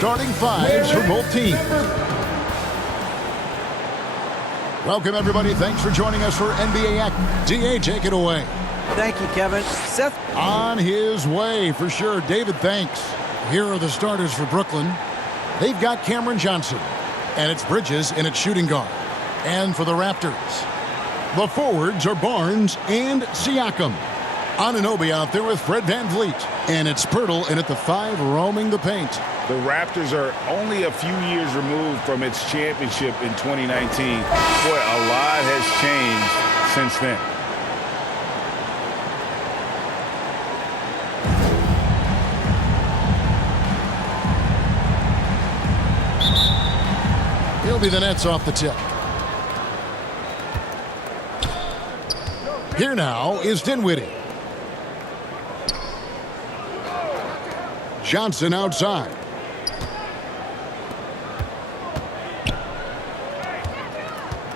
starting fives for both teams. Welcome, everybody. Thanks for joining us for NBA Action. DA, take it away. Thank you, Kevin. Seth. On his way, for sure. David, thanks. Here are the starters for Brooklyn. They've got Cameron Johnson, and it's Bridges, and it's shooting guard. And for the Raptors, the forwards are Barnes and Siakam. Anunoby out there with Fred VanVleet, and it's Pirtle in at the 5 roaming the paint. The Raptors are only a few years removed from its championship in 2019. Boy, a lot has changed since then. He'll be the Nets off the tip. Here now is Dinwiddie. Johnson outside.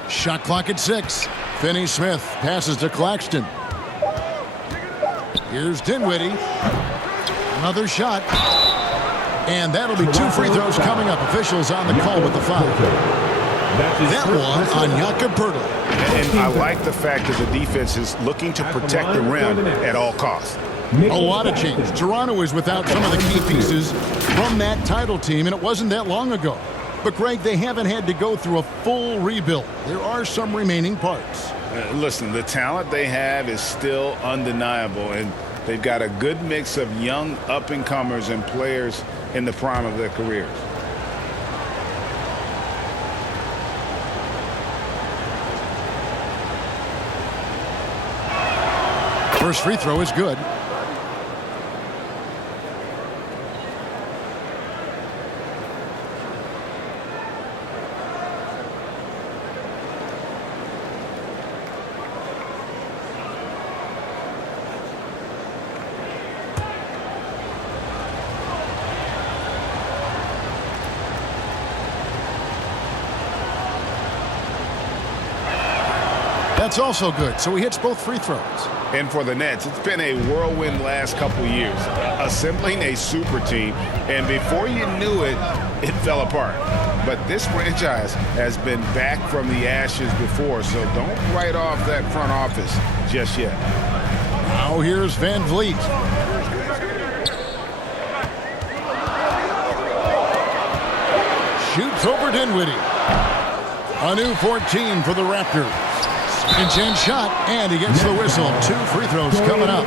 Shot clock at 6. Finney-Smith passes to Claxton. Here's Dinwiddie. Another shot. And that'll be 2 free throws coming up. Officials on the call with the foul. That one on Jakob Pirtle. And I like the fact that the defense is looking to protect the rim at all costs. A lot of change. Toronto is without some of the key pieces from that title team, and it wasn't that long ago. But, Greg, they haven't had to go through a full rebuild. There are some remaining parts. Listen, the talent they have is still undeniable, and they've got a good mix of young up-and-comers and players in the prime of their careers. First free throw is good. That's also good, so he hits both free throws. And for the Nets, it's been a whirlwind last couple years, assembling a super team, and before you knew it, it fell apart. But this franchise has been back from the ashes before, so don't write off that front office just yet. Now here's VanVleet. Shoots over Dinwiddie. A new 14 for the Raptors. Second shot, and he gets the whistle. 2 free throws coming up.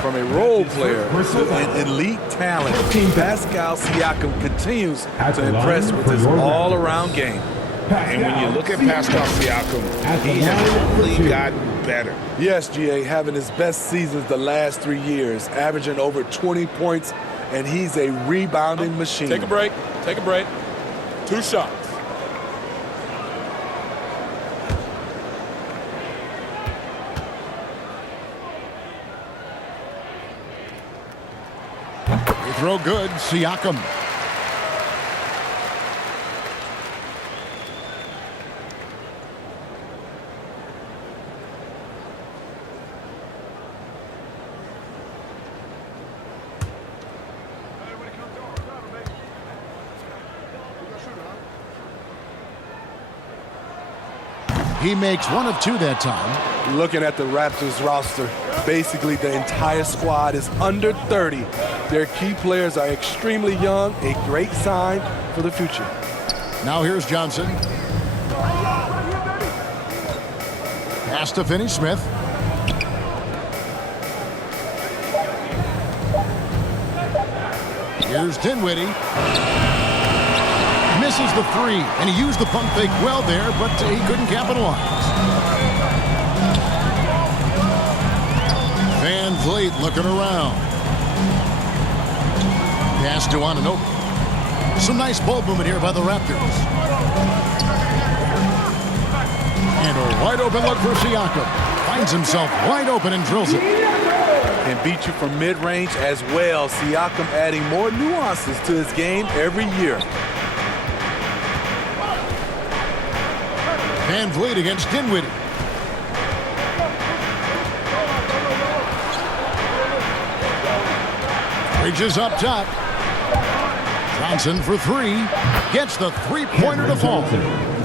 From a role player to an elite talent, Pascal Siakam continues to impress with his all-around game. And when you look at Pascal Siakam, he has only gotten better. Yes, GA, having his best seasons the last 3 years, averaging over 20 points, and he's a rebounding machine. Take a break. Take a break. 2 shots. Throw good, Siakam. He makes 1 of 2 that time. Looking at the Raptors roster, basically the entire squad is under 30. Their key players are extremely young, a great sign for the future. Now here's Johnson. Pass to Finney-Smith. Here's Dinwiddie. Misses the 3, and he used the pump fake well there, but he couldn't capitalize. VanVleet looking around. Pass to Anunoby. Some nice ball movement here by the Raptors. And a wide open look for Siakam. Finds himself wide open and drills it. And beat you from mid-range as well. Siakam adding more nuances to his game every year. VanVleet against Dinwiddie. Bridges up top. Johnson for three. Gets the three-pointer to fall.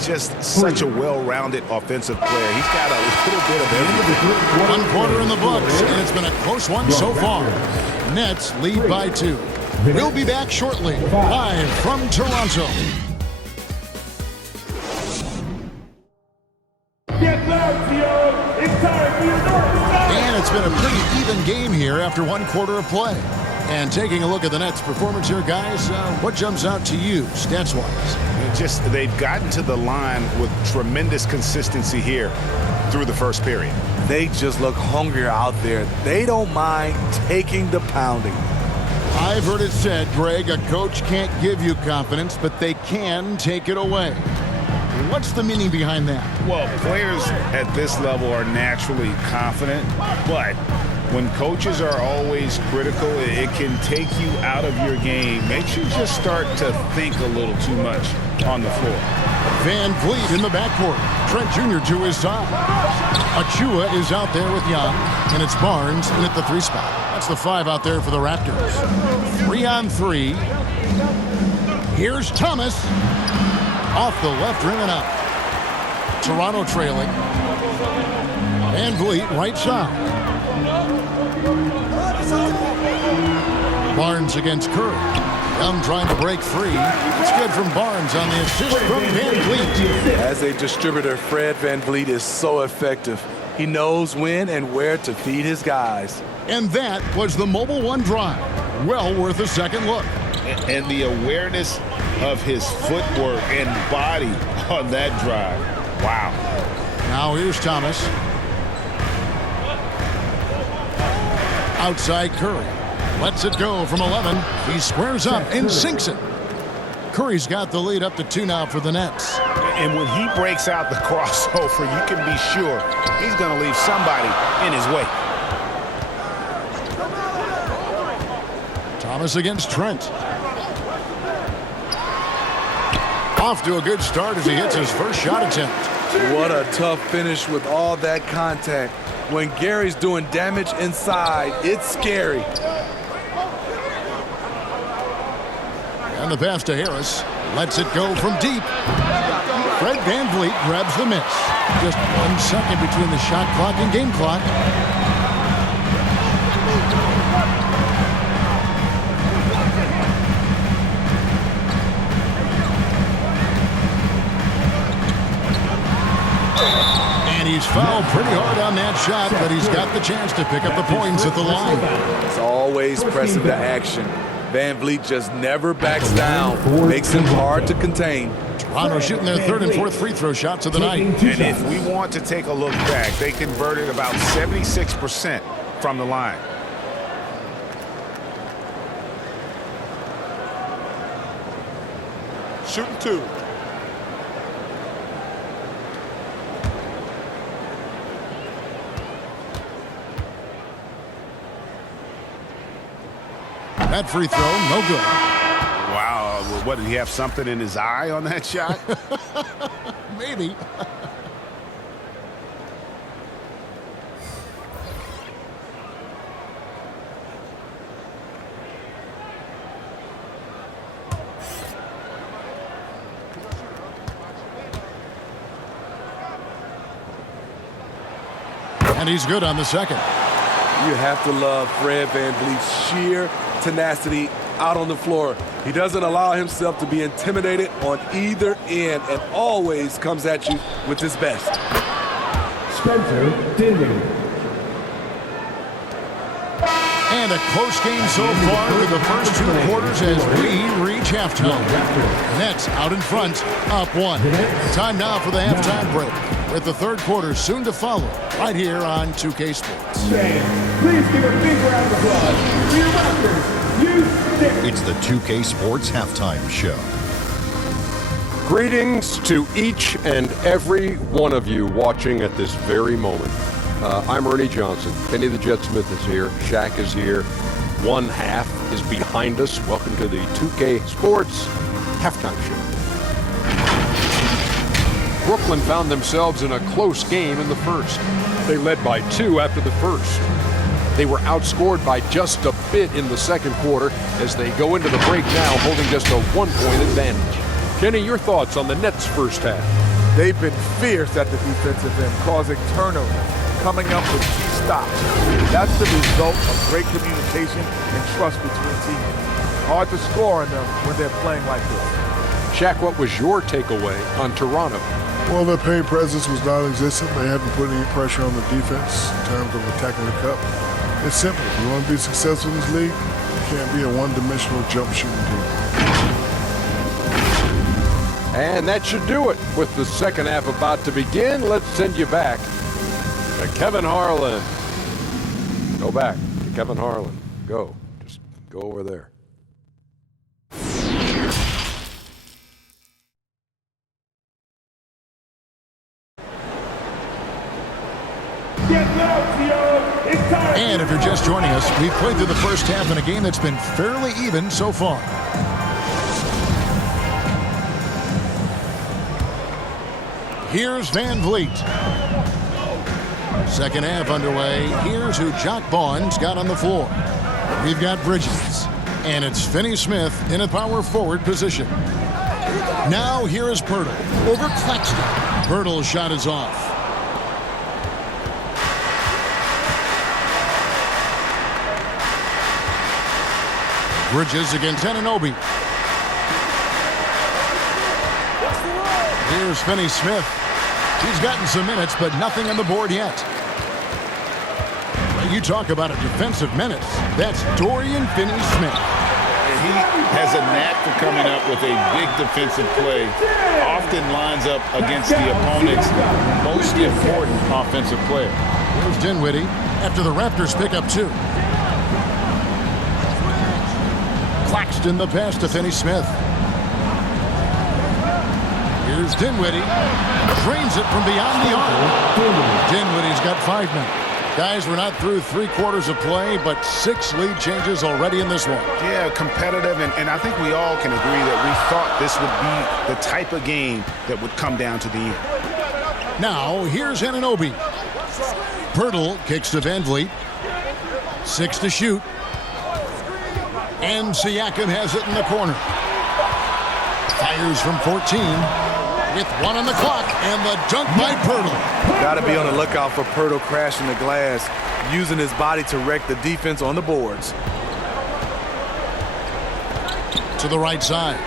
Just such a well-rounded offensive player. He's got a little bit of everything. One quarter in the books, and it's been a close one so far. Nets lead by 2. We'll be back shortly, live from Toronto. And it's been a pretty even game here after one quarter of play. And taking a look at the Nets' performance here, guys, what jumps out to you, stats-wise? Just they've gotten to the line with tremendous consistency here through the first period. They just look hungrier out there. They don't mind taking the pounding. I've heard it said, Greg, a coach can't give you confidence, but they can take it away. What's the meaning behind that? Well, players at this level are naturally confident, but when coaches are always critical, it can take you out of your game. Makes you just start to think a little too much on the floor. Van Vliet in the backcourt. Trent Jr. to his side. Achua is out there with Young, and it's Barnes in at the 3 spot. That's the 5 out there for the Raptors. 3-on-3. Here's Thomas. Off the left rim and out. Toronto trailing. Van Vliet right side. Barnes against Curry. Young trying to break free. It's good from Barnes on the assist from Van Vliet. As a distributor, Fred Van Vliet is so effective. He knows when and where to feed his guys. And that was the Mobile One drive. Well worth a second look. And the awareness of his footwork and body on that drive. Wow. Now here's Thomas. Outside Curry. Lets it go from 11. He squares up and sinks it. Curry's got the lead up to 2 now for the Nets. And when he breaks out the crossover, you can be sure he's going to leave somebody in his way. Thomas against Trent. Off to a good start as he hits his first shot attempt. What a tough finish with all that contact. When Gary's doing damage inside, it's scary. And the pass to Harris. Lets it go from deep. Fred Van Vliet grabs the miss. Just 1 second between the shot clock and game clock. And he's fouled pretty hard on that shot, but he's got the chance to pick up the points at the line. It's always pressing the action. Van Vliet just never backs down. Makes him hard to contain. Toronto shooting their 3rd and 4th free throw shots of the night. And if we want to take a look back, they converted about 76% from the line. Shooting 2. That free throw, no good. Wow. What, did he have something in his eye on that shot? Maybe. And he's good on the second. You have to love Fred Van Vliet's sheer tenacity out on the floor. He doesn't allow himself to be intimidated on either end and always comes at you with his best. Spencer Dinwiddie. And a close game so far through the first 2 quarters as we reach halftime. Nets out in front, up 1. Time now for the halftime break, with the 3rd quarter soon to follow, right here on 2K Sports. Please give a big round of applause for your Raptors. You stick. It's the 2K Sports Halftime Show. Greetings to each and every one of you watching at this very moment. I'm Ernie Johnson. Kenny the Jet Smith is here. Shaq is here. 1 half is behind us. Welcome to the 2K Sports Halftime Show. Brooklyn found themselves in a close game in the first. They led by 2 after the first. They were outscored by just a bit in the second quarter as they go into the break now holding just a 1-point advantage. Kenny, your thoughts on the Nets' first half? They've been fierce at the defensive end, causing turnovers, coming up with key stops. That's the result of great communication and trust between teammates. Hard to score on them when they're playing like this. Shaq, what was your takeaway on Toronto? Well, their paint presence was non-existent. They haven't put any pressure on the defense in terms of attacking the cup. It's simple. If you want to be successful in this league, you can't be a one-dimensional jump shooting team. And that should do it. With the second half about to begin, let's send you back to Kevin Harlan. Go back to Kevin Harlan. Go. Just go over there. And if you're just joining us, we've played through the first half in a game that's been fairly even so far. Here's Van Vliet. Second half underway. Here's who Jock Vaughn's got on the floor. We've got Bridges. And it's Finney Smith in a power forward position. Now here is Pirtle over Claxton. Pirtle's shot is off. Bridges against Anunoby. Here's Finney Smith. He's gotten some minutes, but nothing on the board yet. You talk about a defensive menace. That's Dorian Finney-Smith. He has a knack for coming up with a big defensive play. Often lines up against the opponent's most important offensive player. Here's Dinwiddie after the Raptors pick up 2. Claxton the pass to Finney-Smith. Here's Dinwiddie. Drains it from beyond the arc. Dinwiddie's got 5 men. Guys, we're not through 3 quarters of play, but 6 lead changes already in this one. Yeah, competitive, and I think we all can agree that we thought this would be the type of game that would come down to the end. Now, here's Anunoby. Pirtle kicks to Van Vliet. 6 to shoot. And Siakam has it in the corner. Fires from 14 with 1 on the clock, and the dunk by Pirtle. Got to be on the lookout for Pirtle crashing the glass, using his body to wreck the defense on the boards. To the right side.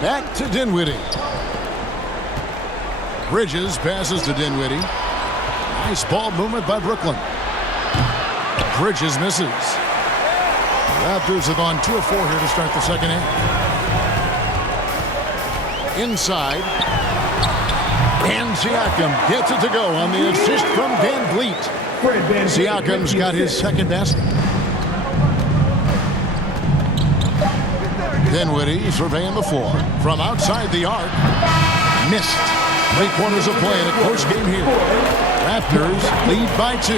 Back to Dinwiddie. Bridges passes to Dinwiddie. Nice ball movement by Brooklyn. Bridges misses. Raptors have gone 2 of 4 here to start the second half. Inside. And Siakam gets it to go on the assist from Van Vliet. Siakam's got his second basket. Dinwiddie surveying the floor. From outside the arc. Missed. 3 quarters of play in a close game here. Raptors lead by 2.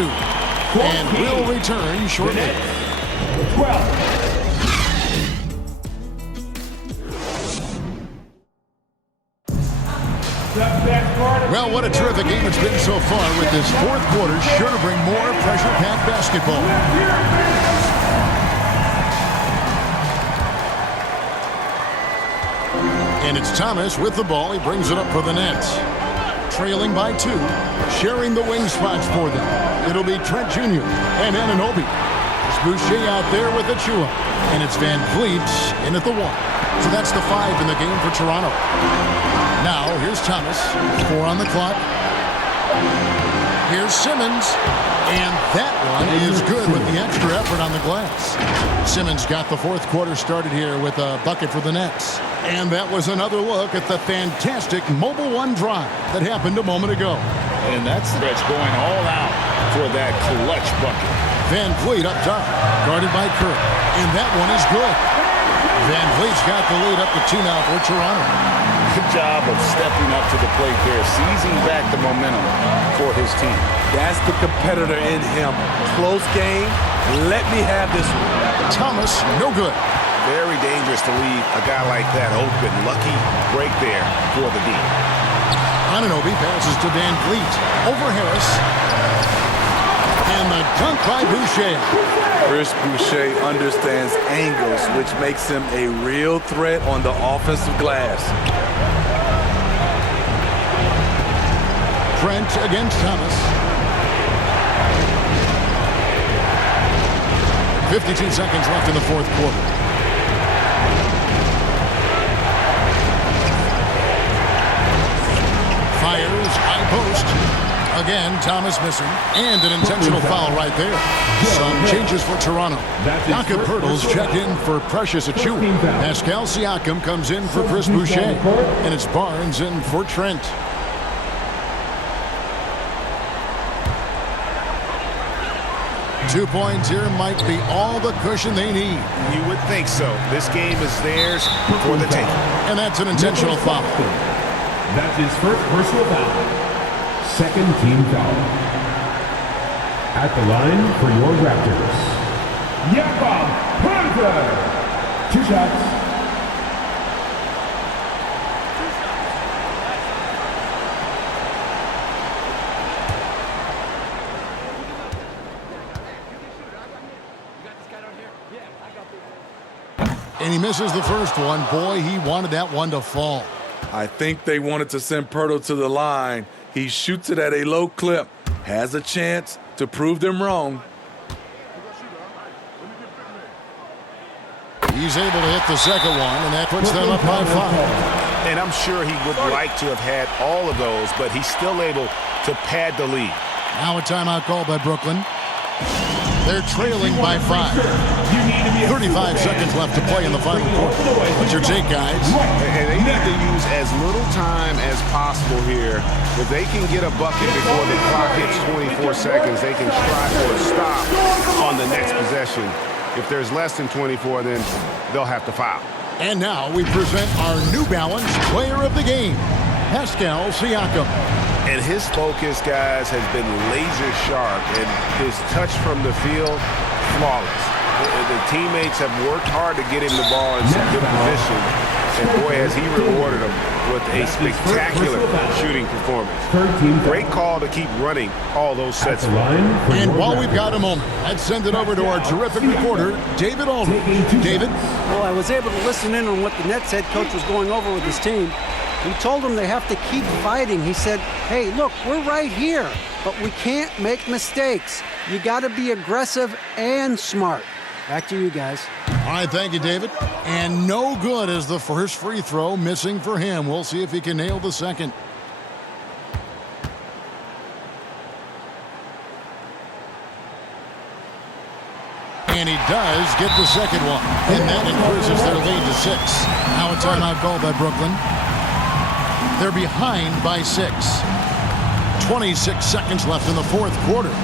And will return shortly. 12. Well, what a terrific game it's been so far, with this 4th quarter sure to bring more pressure-packed basketball. And it's Thomas with the ball. He brings it up for the Nets. Trailing by 2, sharing the wing spots for them. It'll be Trent Jr. and Anunoby. It's Boucher out there with Achua. And it's Van Vliet in at the 1. So that's the 5 in the game for Toronto. Now, here's Thomas. 4 on the clock. Here's Simmons. And that one is good with the extra effort on the glass. Simmons got the 4th quarter started here with a bucket for the Nets. And that was another look at the fantastic Mobile One drive that happened a moment ago. And that's the stretch going all out for that clutch bucket. Van Vliet up top, guarded by Kirk. And that one is good. Van Vliet's got the lead up to 2 now for Toronto. Good job of stepping up to the plate there, seizing back the momentum for his team. That's the competitor in him. Close game. Let me have this one. Thomas, no good. Very dangerous to leave a guy like that open. Lucky break there for the D. Anunoby passes to Van Vliet. Over Harris. And the dunk by Boucher. Chris Boucher understands angles, which makes him a real threat on the offensive glass. Trent against Thomas. 52 seconds left in the fourth quarter. Fires, high post. Again, Thomas missing. And an intentional foul right there. Some changes for Toronto. Jakob Poeltl's checked in for Precious Achiuwa. Pascal Siakam comes in for Chris Boucher. And it's Barnes in for Trent. .2 points here might be all the cushion they need. You would think so. This game is theirs for the taking. And that's an intentional foul. That's his first personal foul. Second team foul. At the line for your Raptors, Jakob Poeltl. 2 shots. And he misses the first one. Boy, he wanted that one to fall. I think they wanted to send Poeltl to the line. He shoots it at a low clip. Has a chance to prove them wrong. He's able to hit the second one, and that puts them up by 5. And I'm sure he would like to have had all of those, but he's still able to pad the lead. Now a timeout call by Brooklyn. They're trailing by 5. 35 seconds left to play in the final quarter. What's your take, guys? And they need to use as little time as possible here. If they can get a bucket before the clock hits 24 seconds, they can try or stop on the next possession. If there's less than 24, then they'll have to foul. And now we present our New Balance player of the game, Pascal Siakam. And his focus, guys, has been laser sharp, and his touch from the field, flawless. The teammates have worked hard to get him the ball in some good position, and boy, has he rewarded them with a spectacular shooting performance. Great call to keep running all those sets. And while we've got a moment, let's send it over to our terrific reporter, David Aldridge. David? Well, I was able to listen in on what the Nets head coach was going over with his team. He told them they have to keep fighting. He said, hey, look, we're right here, but we can't make mistakes. You got to be aggressive and smart. Back to you guys. All right, thank you, David. And no good as the first free throw missing for him. We'll see if he can nail the second. And he does get the second one. And that increases their lead to 6. Now a timeout call by Brooklyn. They're behind by 6. 26 seconds left in the fourth quarter.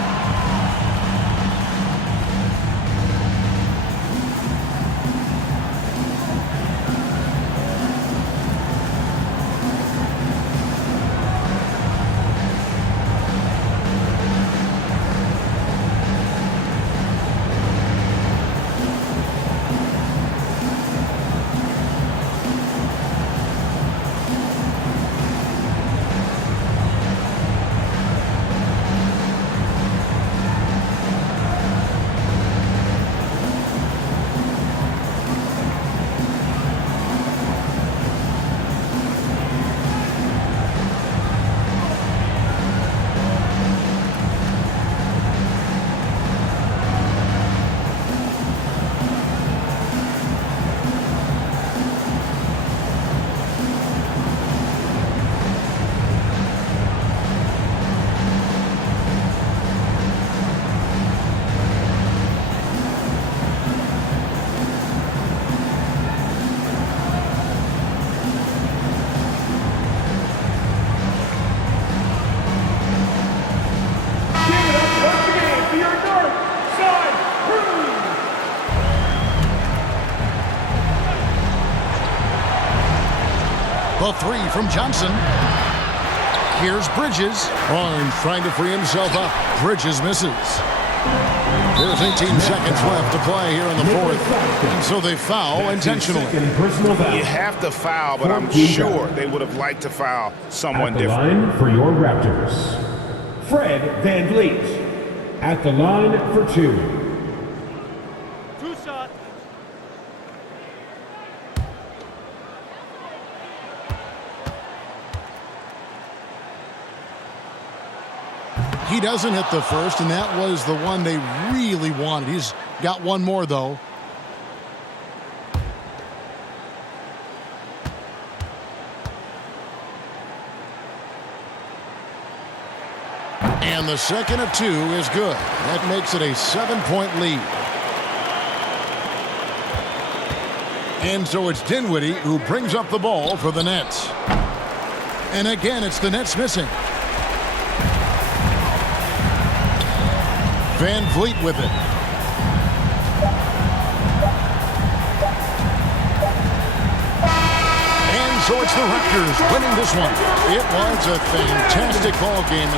The three from Johnson. Here's Bridges. Barnes trying to free himself up. Bridges misses. There's 18 seconds left to play here in the fourth. And so they foul intentionally. You have to foul, but I'm sure they would have liked to foul someone different. Line for your Raptors, Fred VanVleet. at the line for two. Two shots. He doesn't hit the first, and that was the one they really wanted. He's got one more, though. And the second of two is good. That makes it a 7-point lead. And so it's Dinwiddie who brings up the ball for the Nets. And again, it's the Nets missing. Van Vliet with it. And so it's the Raptors winning this one. It was a fantastic ball game.